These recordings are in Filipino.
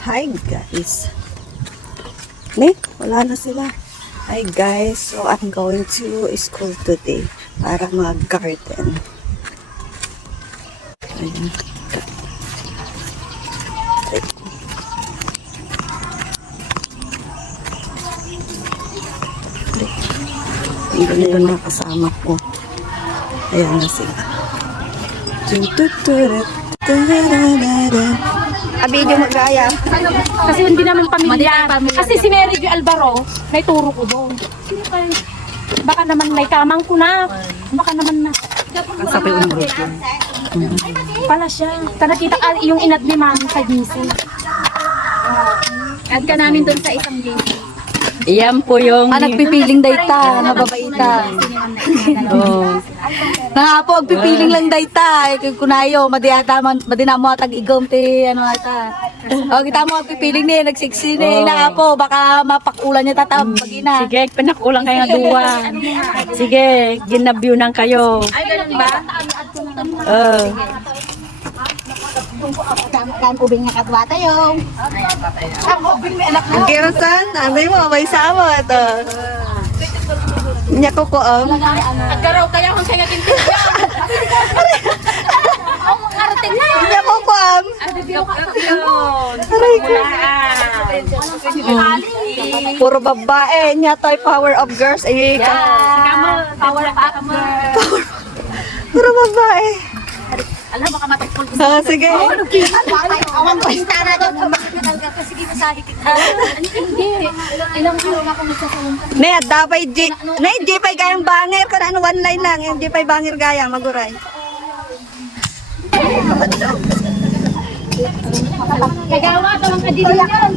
Hi guys. Wala na sila. Hi guys, so I'm going to school today para mag-garden. Ayan. Ang ganito na kasama ko. Ayan na sila. Video magaya. Kasi hindi namin pamilya. Kasi si Mary Jo Alvaro, naituro ko doon. Baka naman may kamang ko na. Baka naman na. Ang sabi umuro ko. Pala siya. Nakita ka yung inad ni Mami sa GC. Add ka namin doon sa isang GC. Iyan po yung... nagpipiling dayta, nababaita. Oh. Na po, agpipiling lang dayta. Kunayo, madinamo atag igom ti ano ata. Oh, kita mo agpipiling ni nagsiksi ni na po, baka mapakulan niya tatab magina. Sige, pinakulang kayo ng duwa. Sige, ginabyo nang kayo. Ay, ganun ba? Kan ubing nga katwa tayo. Ang kirasan, anay mo, may sama ito. Nya ko ko Agaraw kayo kung kaya kintindihan. Ang arating na. Nya ko ko Aray ko. Puro babae, nya toy power of girls. Ay, Power pa ka mo. puro babae. Alam mo, baka matagpul ko. Sige. Awang pista na doon. Sige, masahe kita. Hindi. Ilang araw na ako nagsasalong ka. Ne, dapat J pay gayang banger kan ano one line lang, J pay banger gayang maguray. Nagawa ito ang kadiligan.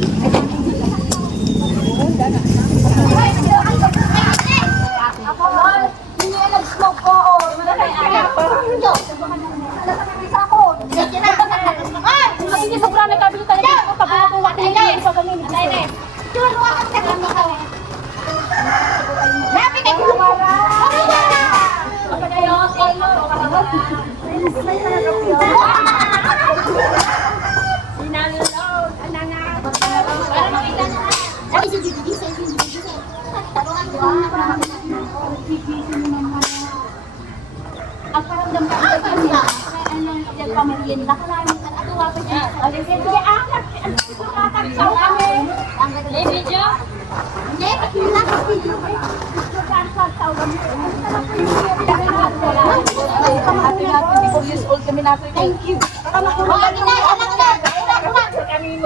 Hindi na nag-smoke ko. Hindi sobrang nagkabili talaga ako. Pabukuha na yun. Sa pamilya. Nabi kayo kumara. Ang paramdam ka ito niya. Ano yung pamilya nila. Kalahin ka. Ano nga pa siya? Sige, anak. Ano ko nakakagsaw kami? May video? Hindi, wala ka video. Thank you. Anak na.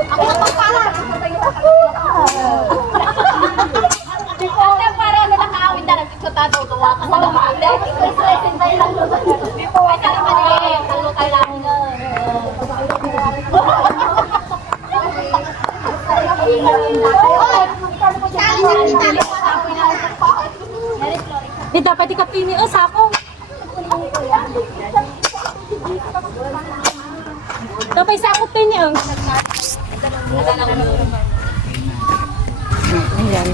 Ako na para. Ate, para na nakaawit na lang sa tataw tuwa ka sa laman. Ay, sana ka rin. Halo ka lang. Di dapat ikapini o sako. Dapat sakot din yun. Ayan.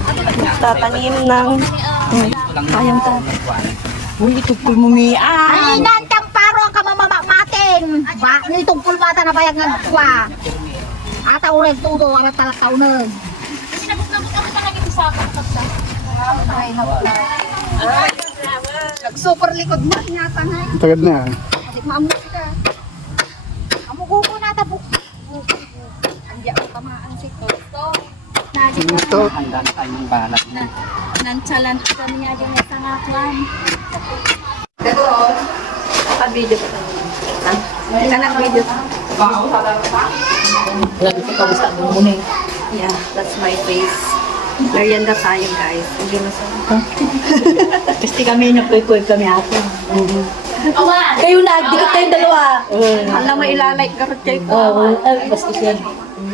Tatanim ng ayang ta. Uy, ito po mumian. Ay, nantang paro ka mamamatin. Ba, ni tungkol mata na bayag ng kwa. Ata ulit tudo, arat talakaw nun. Sinabot-nabot ako talaga ito sako. Super likod mo, nyata na. Tagad na. Kasi maamus ka. Amugo ko na tabuk. Andiya ko kamaan si Toto. Ito. Nonchalant kami nga yung isang akwan. Video pa. Anak video. Yeah, that's my face. Merienda tayo guys. Hindi masama. Kasi kami nagkuy-kuy kami ato. Kayo na, dikit kayong dalawa. Alam mo ilalike garot kayo ko. Basta siya.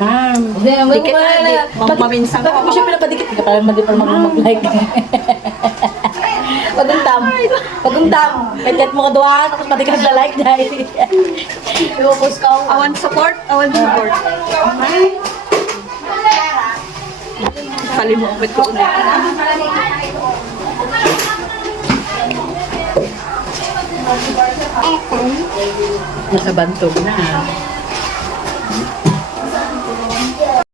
Ma'am. Dikit na, maminsang Bakit mo siya pinapadikit? Hindi ka parang hindi pa mag-like. Pagundam. Kahit mo kaduwa, tapos pati ka na-like dahil. Ilupos ka. Awan support. Kalimupit ko na. Nasa bantog na.